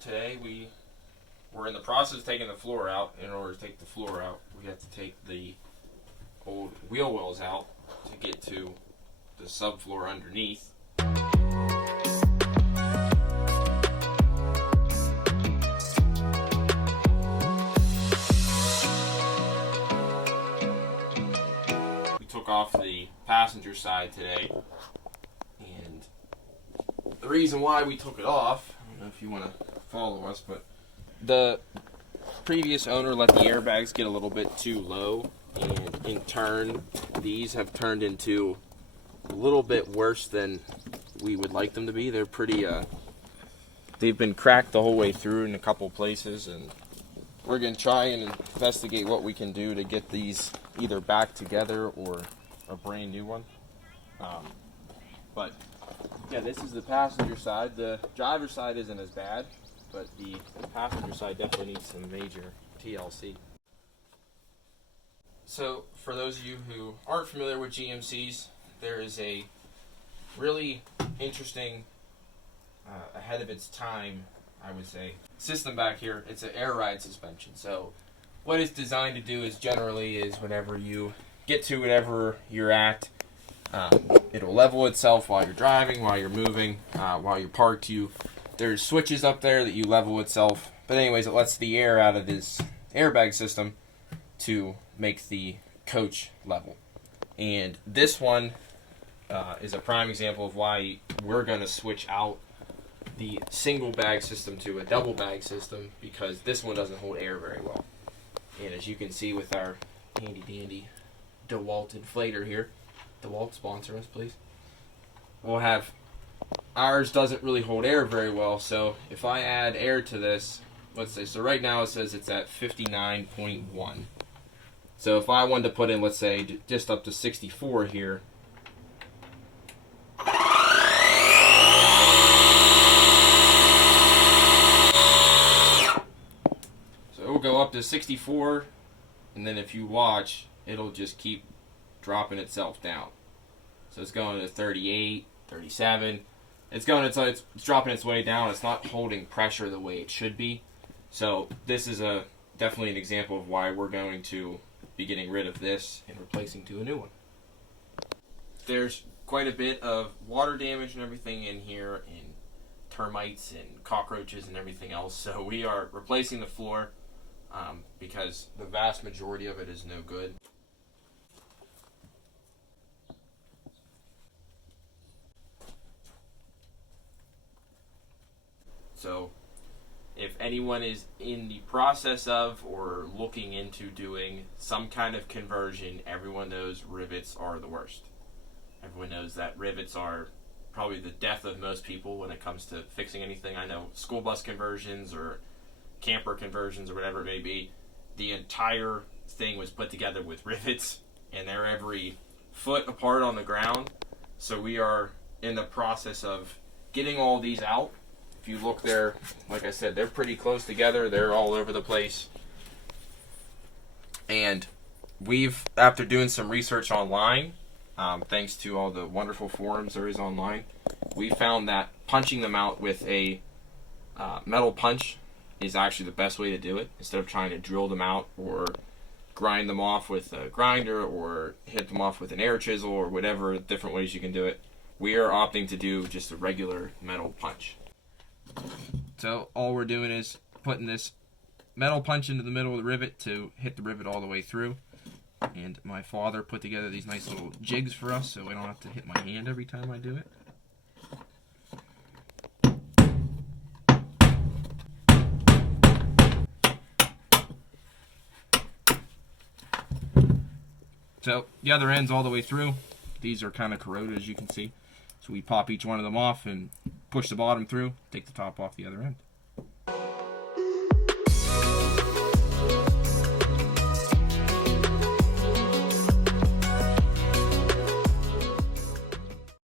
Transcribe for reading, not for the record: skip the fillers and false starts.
today we're in the process of taking the floor out. In order to take the floor out, we have to take the old wheel wells out to get to the subfloor underneath. We took off the passenger side today, and the reason why we took it off, I don't know if you want to follow us, but the previous owner let the airbags get a little bit too low, and in turn these have turned into a little bit worse than we would like them to be. They're pretty they've been cracked the whole way through in a couple places, and we're going to try and investigate what we can do to get these either back together or a brand new one. But yeah, this is the passenger side. The driver's side isn't as bad, but the passenger side definitely needs some major TLC. So for those of you who aren't familiar with GMCs, there is a really interesting, ahead of its time, I would say, system back here. It's an air ride suspension. So what it's designed to do is generally is whenever you get to whatever you're at, it'll level itself while you're driving, while you're moving, while you're parked. There's switches up there that you level itself. But anyways, it lets the air out of this airbag system to make the coach level. And this one is a prime example of why we're going to switch out the single bag system to a double bag system, because this one doesn't hold air very well. And as you can see with our handy dandy DeWalt inflator here, DeWalt, sponsor us please. We'll have, ours doesn't really hold air very well, so if I add air to this, let's say, so right now it says it's at 59.1. So if I wanted to put in, let's say, just up to 64 here, so it will go up to 64, and then if you watch, it'll just keep dropping itself down. So it's going to 38, 37. It's dropping its way down. It's not holding pressure the way it should be. So this is definitely an example of why we're going to be getting rid of this and replacing to a new one. There's quite a bit of water damage and everything in here, and termites and cockroaches and everything else. So we are replacing the floor because the vast majority of it is no good. So if anyone is in the process of or looking into doing some kind of conversion, everyone knows rivets are the worst. Everyone knows that rivets are probably the death of most people when it comes to fixing anything. I know school bus conversions or camper conversions or whatever it may be, the entire thing was put together with rivets, and they're every foot apart on the ground. So we are in the process of getting all these out. If you look there, like I said, they're pretty close together. They're all over the place. And after doing some research online, thanks to all the wonderful forums there is online, we found that punching them out with a metal punch is actually the best way to do it, instead of trying to drill them out or grind them off with a grinder or hit them off with an air chisel or whatever different ways you can do it. We are opting to do just a regular metal punch. So all we're doing is putting this metal punch into the middle of the rivet to hit the rivet all the way through. And my father put together these nice little jigs for us so I don't have to hit my hand every time I do it. So the other end's all the way through. These are kind of corroded, as you can see. So we pop each one of them off and push the bottom through, take the top off the other end.